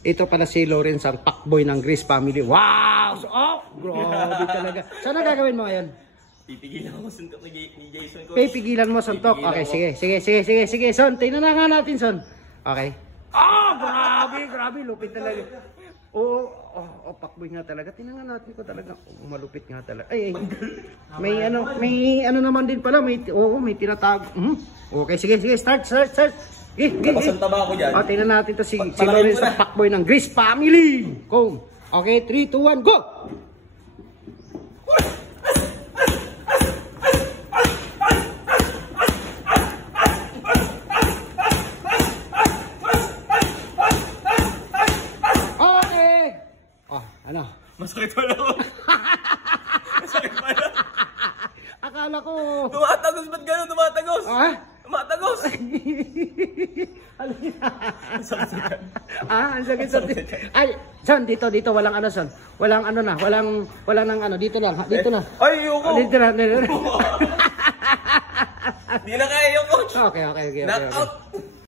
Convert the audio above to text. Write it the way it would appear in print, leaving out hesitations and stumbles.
Ito pala si Lawrence, ang pakboy ng Grace family. Wow! So, oh, grabe talaga. Saan na gagawin mo ngayon? Pipigilan mo suntok ni Jason, coach. Pipigilan mo suntok. Okay, sige. Son, tingnan na nga natin, Son. Okay. Ah, grabe, lupit talaga. Oh, pakboy nga talaga. Tingnan nga natin ko talaga. Malupit nga talaga. Ay. May ano naman din pala, may tinatago. Okay, sige, start. Napasanta ba ako dyan? Tingnan natin to si Lawrence, ang pakboy ng Grace family. Go. Okay, 3, 2, 1, go. Ano? Masakit pala ako. Masakit pala. Akala ko... Tumatagos, ba't gano'n tumatagos? Tumatagos! Ang sakit. Ay, Son, dito, walang ano, Son. Walang ano na, walang nang ano, dito na. Ay, ayoko! Dito na. Di na kaya yung coach! Okay. Knock out!